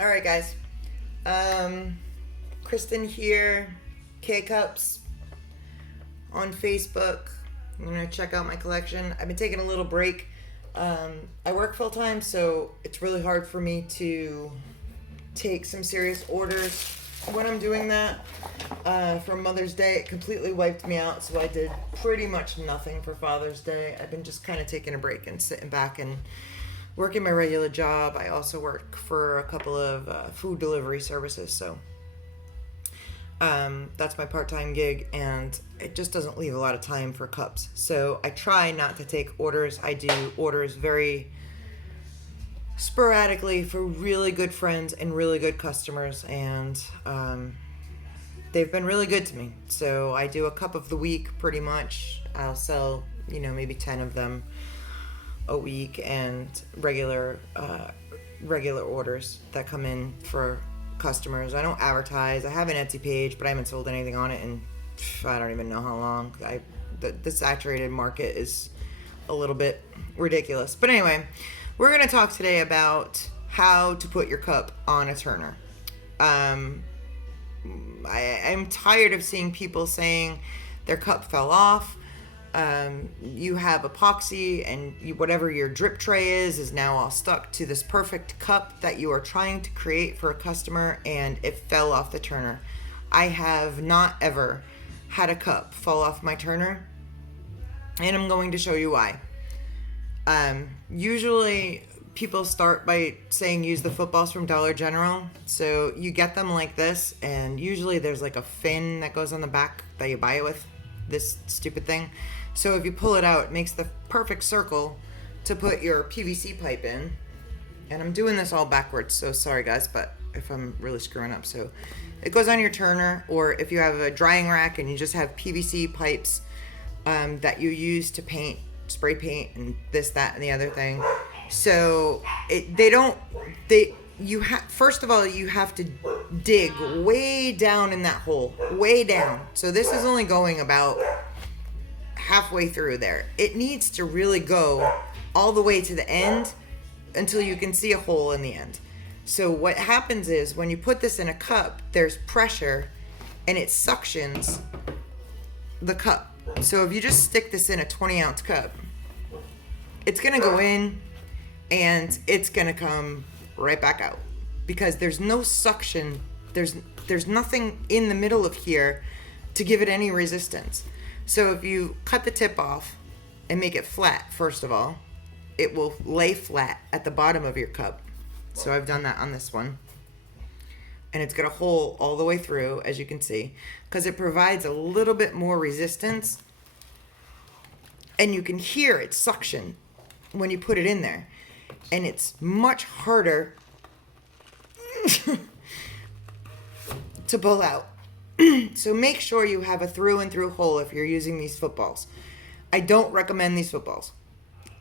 All right, guys. Kristen here, K Cups on Facebook. I'm gonna check out my collection. I've been taking a little break. I work full time, so it's really hard for me to take some serious orders when I'm doing that. For Mother's Day, it completely wiped me out, so I did pretty much nothing for Father's Day. I've been just kind of taking a break and sitting back and working my regular job. I also work for a couple of food delivery services, so that's my part-time gig, and it just doesn't leave a lot of time for cups. So I try not to take orders. I do orders very sporadically for really good friends and really good customers, and they've been really good to me. So I do a cup of the week pretty much. I'll sell, maybe 10 of them a week, and regular orders that come in for customers. I don't advertise. I have an Etsy page, but I haven't sold anything on it in I don't even know how long. The saturated market is a little bit ridiculous. But anyway, we're going to talk today about how to put your cup on a turner. I'm tired of seeing people saying their cup fell off. You have epoxy, and whatever your drip tray is now all stuck to this perfect cup that you are trying to create for a customer, and it fell off the turner. I have not ever had a cup fall off my turner, and I'm going to show you why. Usually people start by saying use the footballs from Dollar General. So you get them like this, and usually there's like a fin that goes on the back that you buy it with, this stupid thing. So if you pull it out, it makes the perfect circle to put your PVC pipe in. And I'm doing this all backwards, so sorry guys, but if I'm really screwing up. So it goes on your turner, or if you have a drying rack and you just have PVC pipes that you use to paint, spray paint, and this, that, and the other thing. So first of all, you have to dig way down in that hole, way down. So this is only going about halfway through there. It needs to really go all the way to the end until you can see a hole in the end. So what happens is when you put this in a cup, there's pressure and it suctions the cup. So if you just stick this in a 20-ounce cup, it's going to go in and it's going to come right back out because there's no suction. There's nothing in the middle of here to give it any resistance. So if you cut the tip off and make it flat, first of all, it will lay flat at the bottom of your cup. So I've done that on this one. And it's got a hole all the way through, as you can see, because it provides a little bit more resistance. And you can hear it suction when you put it in there. And it's much harder to pull out. So make sure you have a through and through hole if you're using these footballs. I don't recommend these footballs,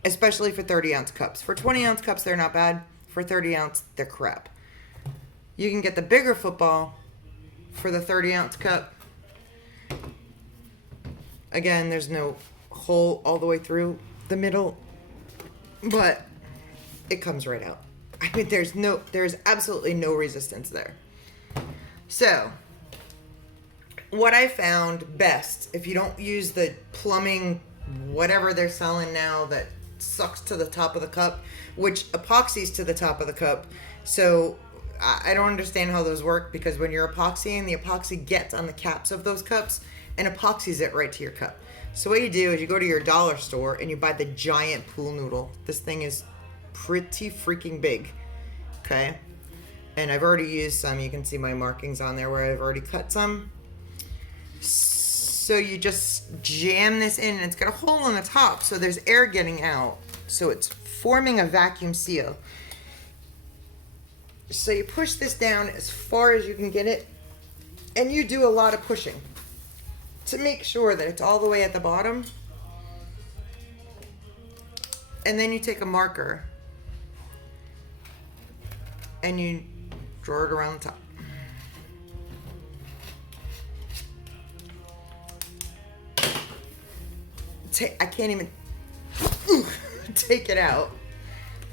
especially for 30-ounce cups. For 20-ounce cups, they're not bad. For 30-ounce, they're crap. You can get the bigger football for the 30-ounce cup. Again, there's no hole all the way through the middle, but it comes right out. I mean, there's absolutely no resistance there. So what I found best, if you don't use the plumbing, whatever they're selling now that sucks to the top of the cup, which epoxies to the top of the cup. So I don't understand how those work, because when you're epoxying, the epoxy gets on the caps of those cups and epoxies it right to your cup. So what you do is you go to your dollar store and you buy the giant pool noodle. This thing is pretty freaking big, okay? And I've already used some. You can see my markings on there where I've already cut some. So you just jam this in, and it's got a hole on the top, so there's air getting out. So it's forming a vacuum seal. So you push this down as far as you can get it, and you do a lot of pushing to make sure that it's all the way at the bottom. And then you take a marker and you draw it around the top. I can't even take it out.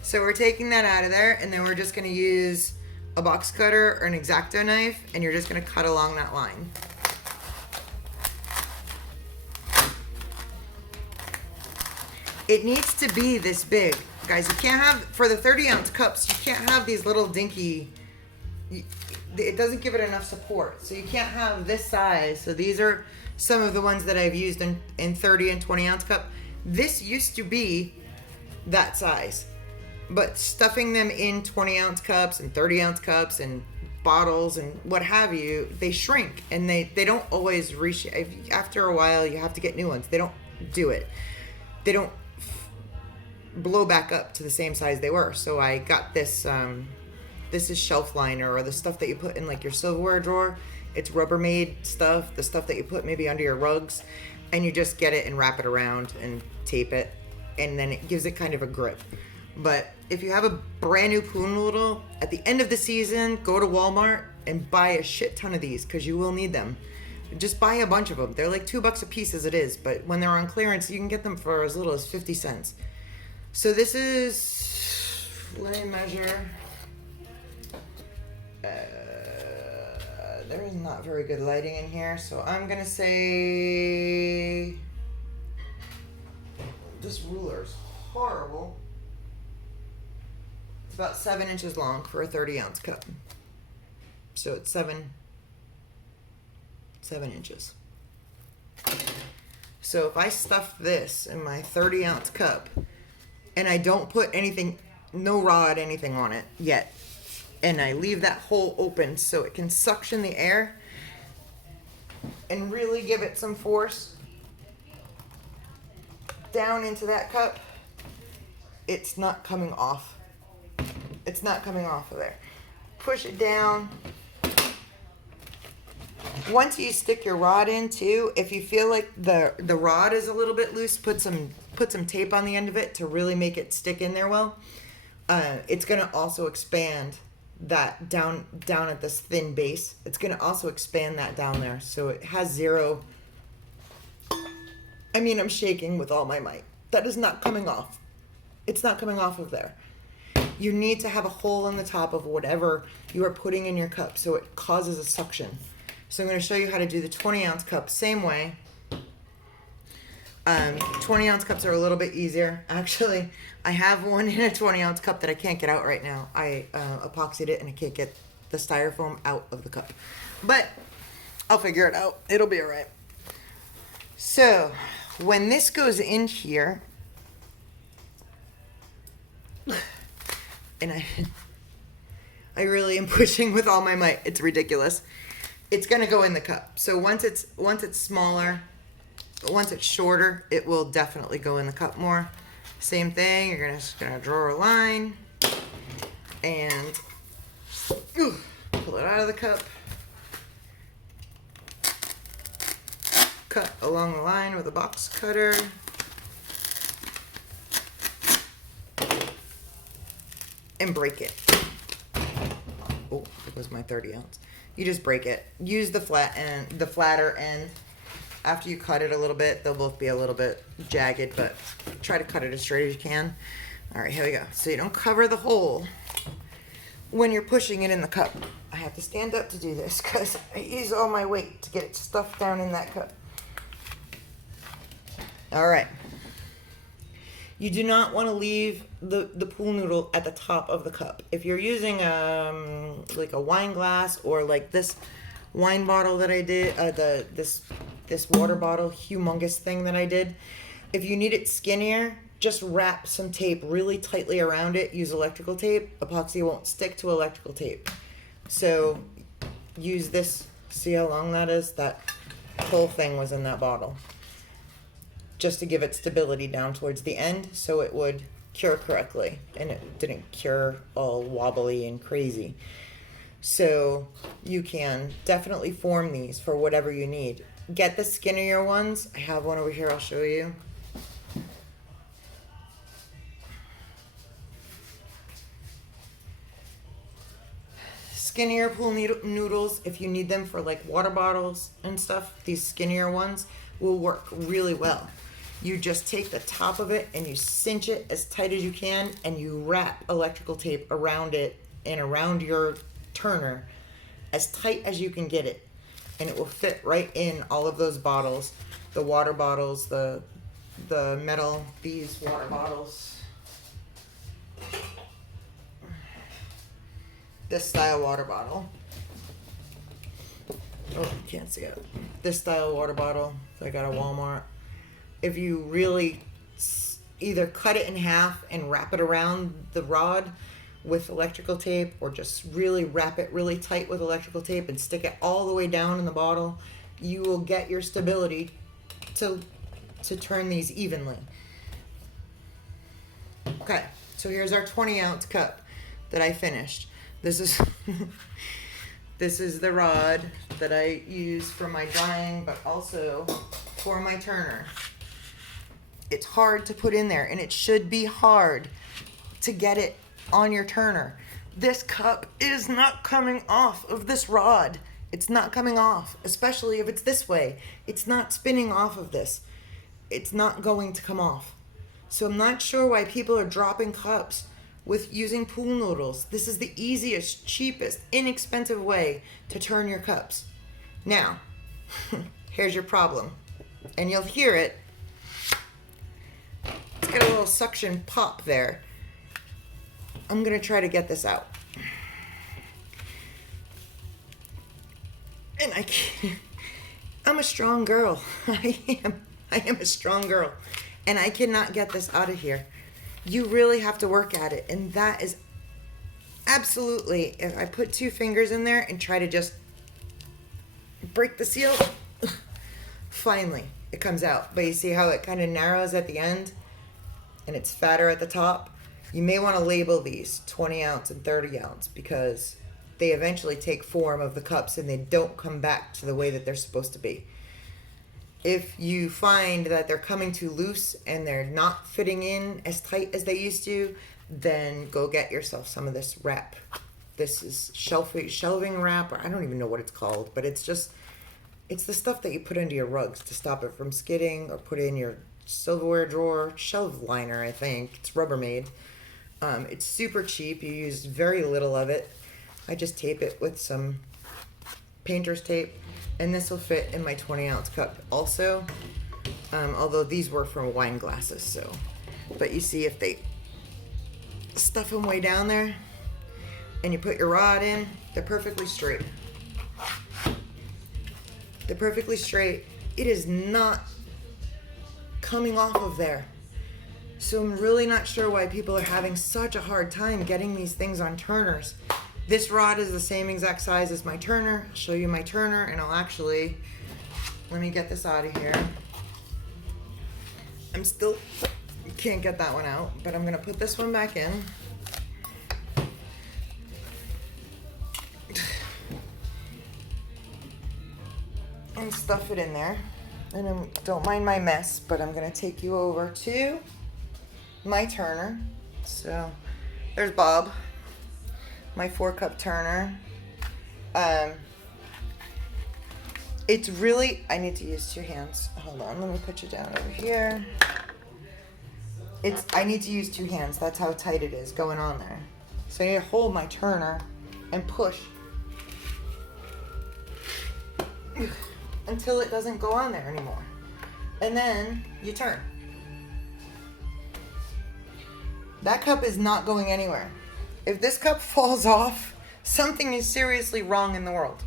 So we're taking that out of there, and then we're just going to use a box cutter or an X-Acto knife, and you're just gonna cut along that line. It needs to be this big. Guys, you can't have, for the 30-ounce cups, you can't have these little dinky, it doesn't give it enough support. So you can't have this size. So these are some of the ones that I've used in 30 and 20-ounce cup. This used to be that size. But stuffing them in 20-ounce cups and 30-ounce cups and bottles and what have you, they shrink. And they don't always after a while, you have to get new ones. They don't do it. They don't blow back up to the same size they were. So I got this, this is shelf liner, or the stuff that you put in like your silverware drawer. It's Rubbermaid stuff, the stuff that you put maybe under your rugs, and you just get it and wrap it around and tape it, and then it gives it kind of a grip. But if you have a brand new pool noodle, at the end of the season, go to Walmart and buy a shit ton of these, because you will need them. Just buy a bunch of them. They're like $2 a piece as it is, but when they're on clearance, you can get them for as little as 50 cents. So this is, let me measure. There is not very good lighting in here, so I'm gonna say, this ruler is horrible. It's about 7 inches long for a 30-ounce cup. So it's 7 inches. So if I stuff this in my 30-ounce cup, and I don't put anything, no rod, anything on it yet, and I leave that hole open so it can suction the air and really give it some force down into that cup, it's not coming off. It's not coming off of there. Push it down. Once you stick your rod in too, if you feel like the rod is a little bit loose, put some tape on the end of it to really make it stick in there well. It's gonna also expand that down at this thin base. It's gonna also expand that down there, so it has zero. I mean, I'm shaking with all my might. That is not coming off. It's not coming off of there. You need to have a hole in the top of whatever you are putting in your cup, so it causes a suction. So I'm going to show you how to do the 20-ounce cup same way. 20-ounce cups are a little bit easier. Actually, I have one in a 20-ounce cup that I can't get out right now. I epoxied it and I can't get the styrofoam out of the cup. But I'll figure it out. It'll be all right. So when this goes in here, and I really am pushing with all my might. It's ridiculous. It's gonna go in the cup. So once it's smaller, once it's shorter, it will definitely go in the cup more. Same thing. You're just gonna draw a line and pull it out of the cup. Cut along the line with a box cutter. And break it. Oh, it was my 30-ounce. You just break it. Use the flatter end. After you cut it a little bit, they'll both be a little bit jagged, but try to cut it as straight as you can. All right, here we go. So you don't cover the hole when you're pushing it in the cup. I have to stand up to do this because I use all my weight to get it stuffed down in that cup. All right. You do not want to leave the pool noodle at the top of the cup. If you're using like a wine glass or like this wine bottle that I did, this water bottle humongous thing that I did, if you need it skinnier, just wrap some tape really tightly around it. Use electrical tape. Epoxy won't stick to electrical tape. So use this. See how long that is? That whole thing was in that bottle. Just to give it stability down towards the end so it would cure correctly and it didn't cure all wobbly and crazy. So you can definitely form these for whatever you need. Get the skinnier ones. I have one over here, I'll show you. Skinnier pool noodles, if you need them for like water bottles and stuff, these skinnier ones will work really well. You just take the top of it and you cinch it as tight as you can and you wrap electrical tape around it and around your turner as tight as you can get it, and it will fit right in all of those bottles, the water bottles, the metal, these water bottles, this style water bottle. Oh, you can't see it. This style water bottle that I got at Walmart. If you really either cut it in half and wrap it around the rod with electrical tape, or just really wrap it really tight with electrical tape and stick it all the way down in the bottle, you will get your stability to turn these evenly. Okay, so here's our 20-ounce cup that I finished. This is this is the rod that I use for my drying, but also for my turner. It's hard to put in there, and it should be hard to get it on your turner. This cup is not coming off of this rod. It's not coming off, especially if it's this way. It's not spinning off of this. It's not going to come off. So I'm not sure why people are dropping cups with using pool noodles. This is the easiest, cheapest, inexpensive way to turn your cups. Now, here's your problem. And you'll hear it. It's got a little suction pop there. I'm gonna try to get this out. And I can't. I'm a strong girl. I am a strong girl. And I cannot get this out of here. You really have to work at it. And that is absolutely, if I put 2 fingers in there and try to just break the seal, finally it comes out. But you see how it kind of narrows at the end and it's fatter at the top? You may want to label these 20 ounce and 30 ounce because they eventually take form of the cups and they don't come back to the way that they're supposed to be. If you find that they're coming too loose and they're not fitting in as tight as they used to, then go get yourself some of this wrap. This is shelving wrap, or I don't even know what it's called, but it's the stuff that you put into your rugs to stop it from skidding, or put in your silverware drawer, shelf liner, I think. It's Rubbermaid. It's super cheap. You use very little of it. I just tape it with some painter's tape, and this will fit in my 20-ounce cup also, although these were from wine glasses. So, but you see, if they stuff them way down there and you put your rod in, they're perfectly straight. They're perfectly straight. It is not coming off of there. So I'm really not sure why people are having such a hard time getting these things on turners. This rod is the same exact size as my turner. I'll show you my turner, and I'll actually, let me get this out of here. I'm still, can't get that one out, but I'm gonna put this one back in. And stuff it in there. And don't mind my mess, but I'm gonna take you over to my turner. So there's Bob, my 4-cup turner. It's really, I need to use 2 hands. Hold on, let me put you down over here. I need to use 2 hands. That's how tight it is going on there. So I need to hold my turner and push until it doesn't go on there anymore. And then you turn. That cup is not going anywhere. If this cup falls off, something is seriously wrong in the world.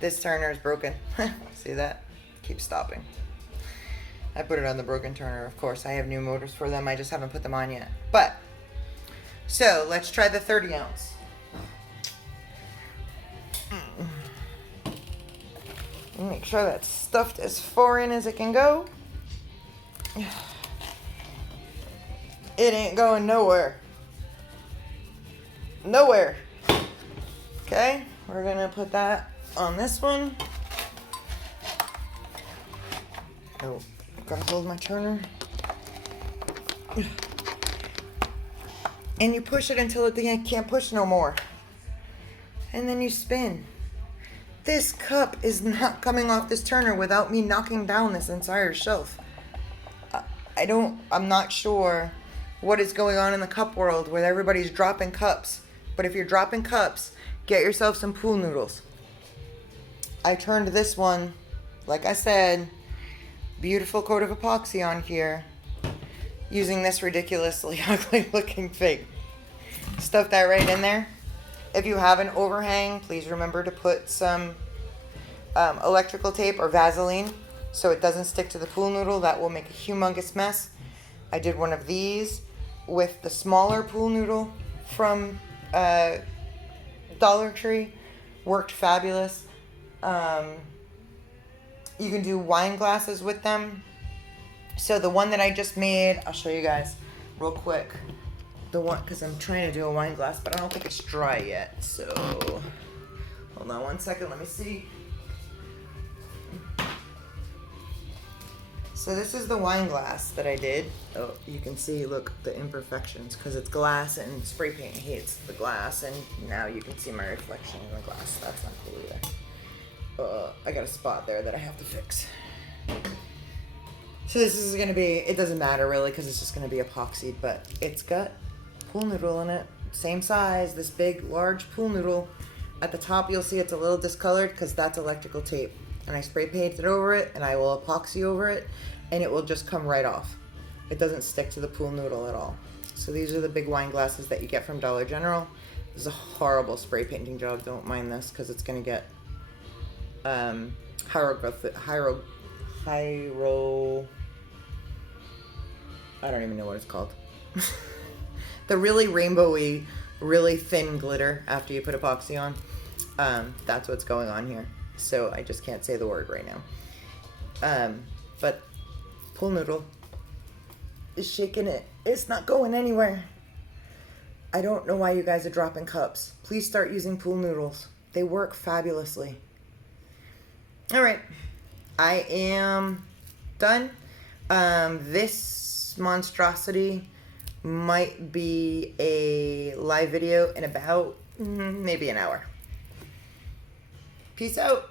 This turner is broken. See that? Keeps stopping. I put it on the broken turner, of course. I have new motors for them. I just haven't put them on yet. But, so let's try the 30 ounce. Make sure that's stuffed as far in as it can go. It ain't going nowhere. Nowhere. Okay, we're gonna put that on this one. Oh, gotta hold my turner. And you push it until it can't push no more. And then you spin. This cup is not coming off this turner without me knocking down this entire shelf. I'm not sure what is going on in the cup world where everybody's dropping cups But if you're dropping cups, get yourself some pool noodles. I turned this one, like I said, beautiful coat of epoxy on here, using this ridiculously ugly looking thing. Stuff that right in there. If you have an overhang, please remember to put some electrical tape or Vaseline so it doesn't stick to the pool noodle. That will make a humongous mess. I did one of these with the smaller pool noodle from Dollar Tree. Worked fabulous. You can do wine glasses with them. So the one that I just made, I'll show you guys real quick. The one, because I'm trying to do a wine glass, but I don't think it's dry yet. So hold on one second, let me see. So this is the wine glass that I did. Oh, you can see, look, the imperfections, because it's glass and spray paint hates the glass, and now you can see my reflection in the glass. That's not cool either. I got a spot there that I have to fix. So this is gonna be, it doesn't matter really, because it's just gonna be epoxied, but it's got pool noodle in it. Same size, this big, large pool noodle. At the top you'll see it's a little discolored because that's electrical tape. And I spray painted over it, and I will epoxy over it, and it will just come right off. It doesn't stick to the pool noodle at all. So these are the big wine glasses that you get from Dollar General. This is a horrible spray painting job. Don't mind this because it's going to get I don't even know what it's called. The really rainbowy, really thin glitter after you put epoxy on. That's what's going on here. So I just can't say the word right now. But pool noodle is shaking it. It's not going anywhere. I don't know why you guys are dropping cups. Please start using pool noodles. They work fabulously. All right, I am done. This monstrosity might be a live video in about maybe an hour. Peace out.